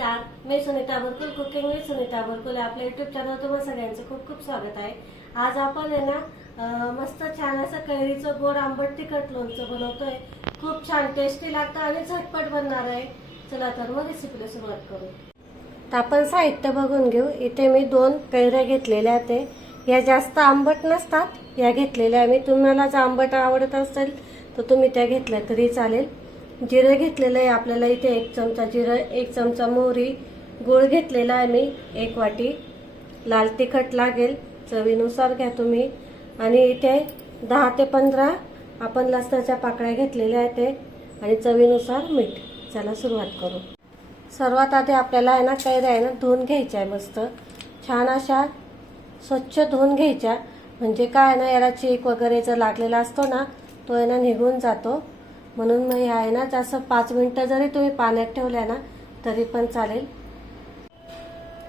नमस्कार, मी Sunita बुरकुल cooking with Sunita बुरकुल आपल्या YouTube channel तुम्हाला सगळ्यांचं खूप खूप स्वागत आहे। आज आपण आहे ना मस्त छान असं कैरीचं गोड आंबट तिखट लोणचं बनवतोय। खूप छान टेस्टी लागतं आणि झटपट बनणार आहे। चला तर मग रेसिपीला सुरुवात करू। तर आपण साहित्य बघून घेऊ। इथे मी 2 कैऱ्या घेतलेल्या आहेत। या जास्त आंबट नसतात, या घेतलेल्या मी। तुम्हाला जर आंबट आवडत असेल तर तुम्ही त्या घेतल्या तरी चालेल। जिरे घेतलेलं आहे आपल्याला इथे 1 चमचा जिरे, 1 चमचा मोहरी, गूळ घेतलेला आहे मी 1 वाटी, लाल तिखट लागेल चवीनुसार घ्या तुम्ही, आणि इथे 10 ते 15 आपण लसणाच्या पाकळ्या घेतलेल्या आहेत आणि चवीनुसार मीठ। चला सुरुवात करू। सर्वात आधी आपल्याला आहे ना कैऱ्या आहे ना धुवून घ्यायच्या आहे। मस्त छान अशा स्वच्छ धुवून घ्यायच्या, म्हणजे काय ना याला चीक वगैरे जर लागलेला असतो ना तो आहे ना निघून जातो। म्हणून मी आहे ना जास्त 5 मिनिटं जरी तुम्ही पाण्यात ठेवल्या ना तरी पण चालेल।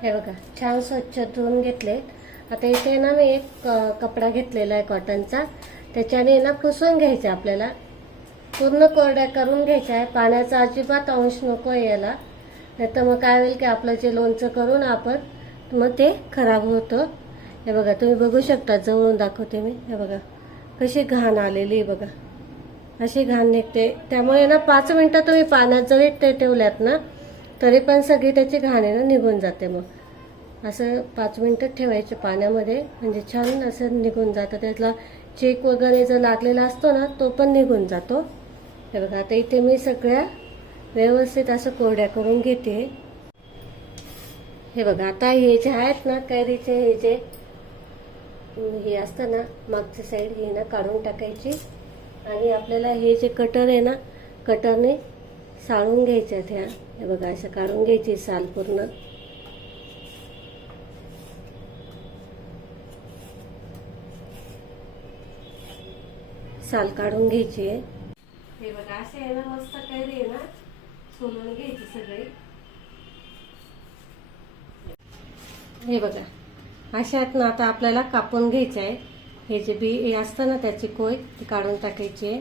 हे बघा छान स्वच्छ धुवून घेतले। आता इथे ना मी एक कपडा घेतलेला आहे कॉटनचा, त्याच्याने ना पुसून घ्यायचं आपल्याला, पूर्ण कोरड्या करून घ्यायच्या आहे। पाण्याचा अजिबात अंश नको याला, नाही तर मग काय होईल की आपलं जे लोणचं करू ना आपण मग ते खराब होतं। हे बघा तुम्ही बघू शकता, जवळून दाखवते मी। हे बघा कशी घाण आलेली, बघा अशी घाण निघते। त्यामुळे ना 5 मिनिटं तुम्ही पाण्यात जरी ठेवल्यात ना तरी पण सगळी त्याची घाण आहे ना निघून जाते। मग असं 5 मिनिटं ठेवायचे पाण्यामध्ये, म्हणजे छान असं निघून जातं। त्यातला चीक वगैरे जर लागलेला असतो ना तो पण निघून जातो। हे बघा आता इथे मी सगळ्या व्यवस्थित असं कोरड्या करून घेते। हे बघा आता हे जे आहेत ना कैरीचे हे असतं ना मागची साईड ही ना काढून टाकायची, आणि आपल्याला हे जे कटर आहे ना कटरने साळून घ्यायच्या ह्या। हे बघा असं काढून घ्यायची साल पूर्ण। साल काढून घ्यायची आहे। हे बघा असे आहे ना मस्त कैरी आहे ना सोलून घ्यायची सगळी। हे बघा अशात ना आता आपल्याला कापून घ्यायचं आहे। हे जे बी हे असतं ना त्याची कोय ती काढून टाकायची आहे।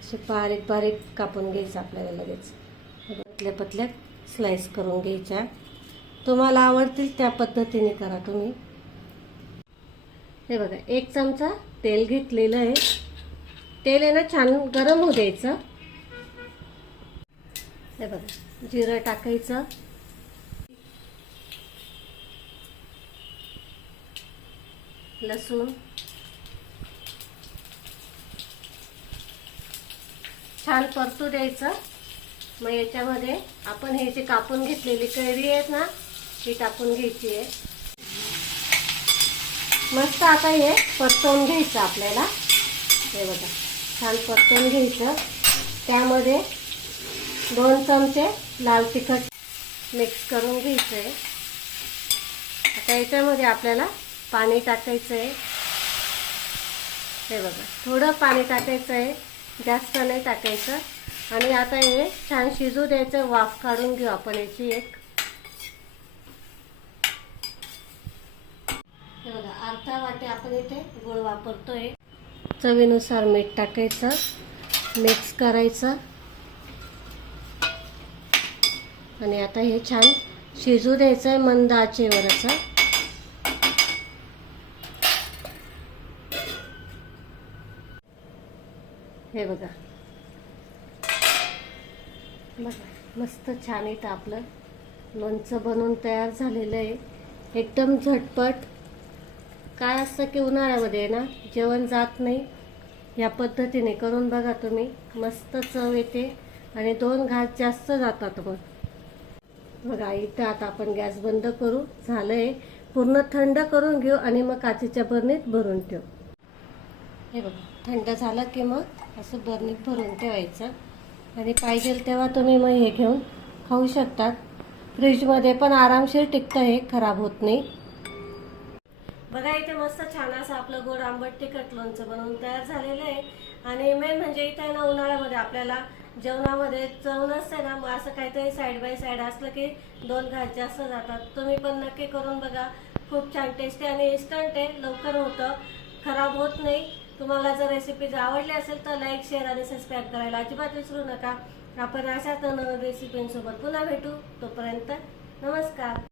असे बारीक बारीक कापून घ्यायचं आपल्याला लगेच। पतल्या पतल्या स्लाइस करून घ्यायच्या। तुम्हाला आवडतील त्या पद्धतीने करा तुम्ही। हे बघा 1 चमचा तेल घेतलेलं आहे। तेल आहे ना छान गरम होऊ द्यायचं। हे बघा जिरं टाकायचं, लसूण, छान परतू द्यायचं। मग याच्यामध्ये आपण हे जे कापून घेतलेली कैरी आहेत ना ती टाकून घ्यायची आहे। मस्त आता हे परतवून घ्यायचं आपल्याला। हे बघा छान परतवून घ्यायचं। त्यामध्ये 2 चमचे लाल तिखट मिक्स करून घ्यायचं आहे। आता याच्यामध्ये आपल्याला पाणी टाकायचं आहे। हे बघा थोडं पाणी टाकायचं आहे, जास्त नाही टाकायचं। आणि आता हे छान शिजू द्यायचं। वाफ काढून घेऊ आपण याची एक। हे बघा अर्धा वाटी आपण इथे गूळ वापरतोय। चवीनुसार मीठ टाकायचं, मिक्स करायचं, आणि आता हे छान शिजू द्यायचं आहे मंद आचेवर असं। हे बघा बघा मस्त छान इथं आपलं लोणचं बनवून तयार झालेलं आहे। एकदम झटपट। काय असतं की उन्हाळ्यामध्ये ना जेवण जात नाही, या पद्धतीने करून बघा तुम्ही। मस्त चव येते आणि 2 घास जास्त जातात। मग बघा इथं आता आपण गॅस बंद करू। झालंय, पूर्ण थंड करून घेऊ आणि मग काचेच्या बरणीत भरून ठेवू। हे बघा थंड झालं की मग असं बरणीत भरून ठेवायचं, आणि पाहिजे तेव्हा तुम्ही मग हे घेऊन खाऊ शकतात। फ्रीजमध्ये पण आरामशीर टिकतं, हे खराब होत नाही। बघा इथे मस्त छान असं आपलं गोड आंबट तिखट लोणचं बनवून तयार झालेलं आहे। आणि मेन म्हणजे इथे ना उन्हाळ्यामध्ये आपल्याला जेवणामध्ये चव नसते ना, मग असं काहीतरी साईड बाय साईड असलं की 2 घास जास्त जातात। तुम्ही पण नक्की करून बघा, खूप छान टेस्टी आणि इन्स्टंट आहे, लवकर होतं, खराब होत नाही। तुम्हाला जर रेसिपी आवडली असेल तर लाईक, शेअर आणि सबस्क्राईब करायला अजिबात विसरू नका। आपण अशाच नवीन रेसिपींसोबत पुन्हा भेटू. तोपर्यंत नमस्कार.